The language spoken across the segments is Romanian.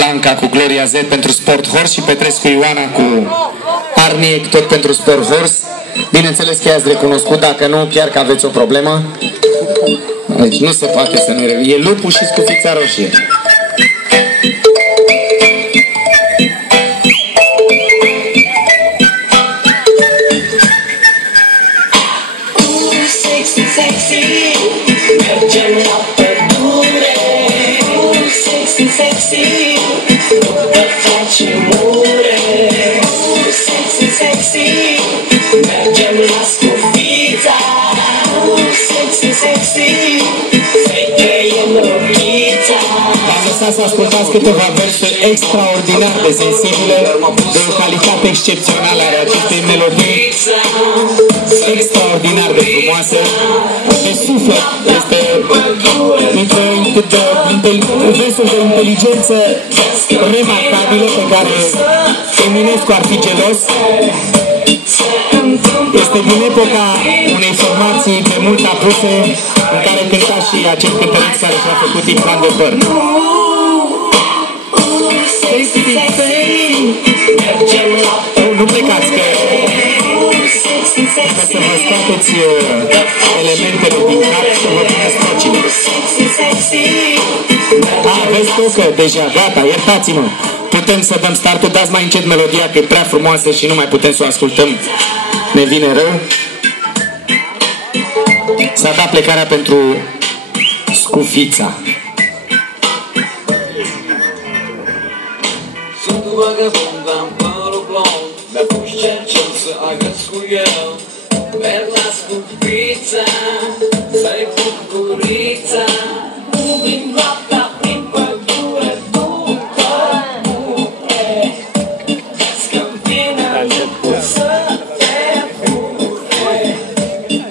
Blanca cu Gloria Z pentru Sport Horse și Petrescu Ioana cu Arniec tot pentru Sport Horse. Bineînțeles că i-ați recunoscut, dacă nu, chiar că aveți o problemă. Deci nu se poate să nu e lupul și scufița roșie. Mergem la pădure, sexy, sexy, după face mure. Sexy, sexy, mergem la Scufița. Sexy, sexy, fetei în rochița. V-am lăsat să ascultați câteva versuri extraordinar de sensibile, de o calitate excepțională a acestei melodii, extraordinar de frumoase, de suflet, este versul de inteligență remarcabilă pe care Eminescu ar fi gelos. Este din epoca unei formații de mult apuse, în care cânta și acel cântăreț care și-a făcut implant de păr. Nu plecați, că să vă scoateți elementele din cap și vă puneți tocile. Vezi tu că deja, gata, iertați-mă. Putem să dăm startul, dați mai încet melodia, că e prea frumoasă și nu mai putem să o ascultăm. Ne vine rău. S-a dat plecarea pentru Scufița. Sunt un vagabond, am părul blond, mi-a pus cercel să agăț cu el. Merg la Scufița, să-i pun curița. Prin noaptea, prin pădure, după mure. Vezi-că-mi vine să te fure.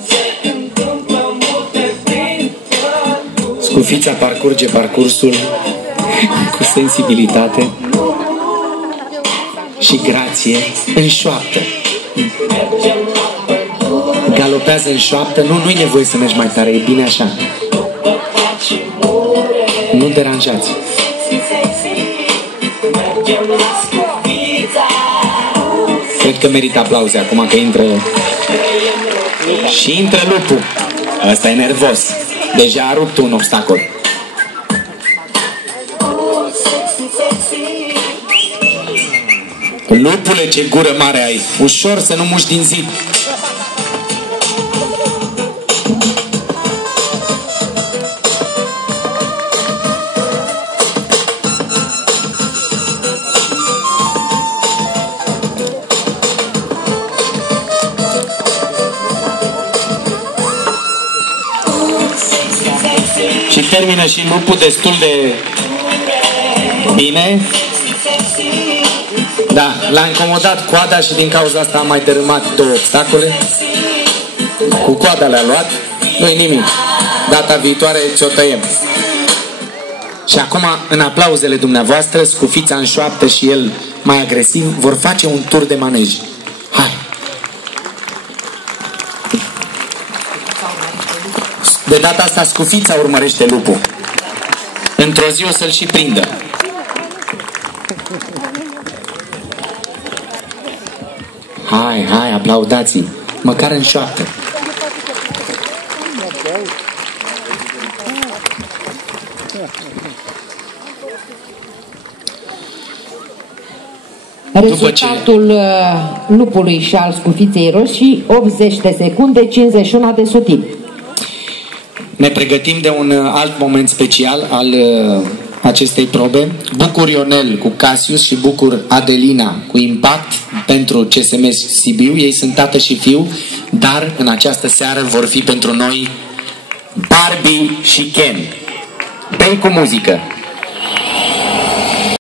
Se întâmplă multe prin pădure. Scufița parcurge parcursul cu sensibilitate și grație, în șoaptă. Galopează în șoaptă. Nu-i nevoie să mergi mai tare, e bine așa. Nu deranjați. Cred că merită aplauze acum că intră. Și intră lupul. Ăsta e nervos. Deja a rupt un obstacol. Lupule, ce gură mare ai! Ușor să nu muși din zid. Și termină și lupul destul de bine. Da, l-a incomodat coada și din cauza asta am mai dărâmat două obstacole. Cu coada le-a luat. Nu-i nimic. Data viitoare ți-o tăiem. Și acum, în aplauzele dumneavoastră, Scufița în șoaptă și el mai agresiv vor face un tur de manej. Hai! De data asta Scufița urmărește lupul. Într-o zi o să-l și prindă. Hai, hai, aplaudați-i, măcar în șoaptă. Rezultatul lupului și al Scufiței roșii, 80 de secunde, 51 de sutimi. Ne pregătim de un alt moment special al acestei probe. Bucur Ionel cu Casius și bucur Adelina cu Impact pentru CSM Sibiu. Ei sunt tată și fiu, dar în această seară vor fi pentru noi Barbie și Ken. Dă-i cu muzică!